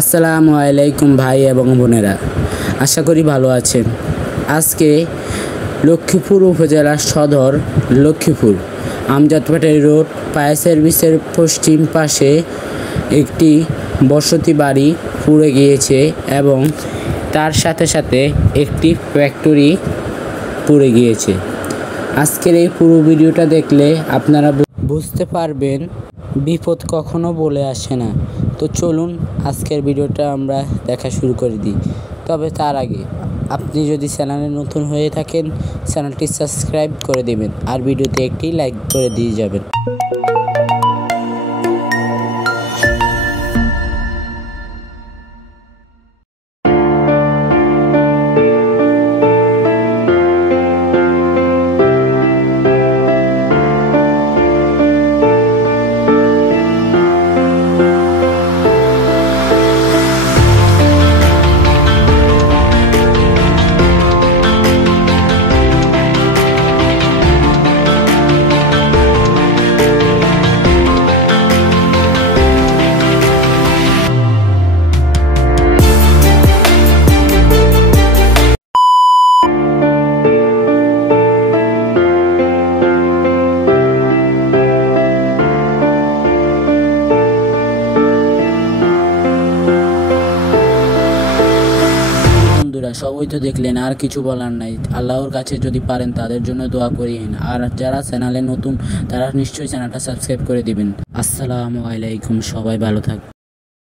আসসালামু আলাইকুম ভাই এবং বোনেরা, আশা করি ভালো আছেন। আজকে লক্ষ্মীপুর উপজেলার সদর লক্ষ্মীপুর আমজাদ পাটারি রোড ফায়ার সার্ভিসের পশ্চিম পাশে একটি বসতি বাড়ি পুড়ে গিয়েছে এবং তার সাথে সাথে একটি ফ্যাক্টরি পুড়ে গিয়েছে। আজকের এই পুরো ভিডিওটা দেখলে আপনারা বুঝতে পারবেন বিপদ কখনো বলে আসে না। তো চলুন আজকের ভিডিওটা আমরা দেখা শুরু করে দিই। তবে তার আগে আপনি যদি চ্যানেলে নতুন হয়ে থাকেন, চ্যানেলটি সাবস্ক্রাইব করে দেবেন আর ভিডিওতে একটি লাইক করে দিয়ে যাবেন। সবই তো দেখলেন, আর কিছু বলার নাই। আল্লাহর কাছে যদি পারেন তাদের জন্য দোয়া করিয়েন, আর যারা চ্যানেলে নতুন তারা নিশ্চয়ই চ্যানেলটা সাবস্ক্রাইব করে দিবেন। আসসালামু আলাইকুম, সবাই ভালো থাকবেন।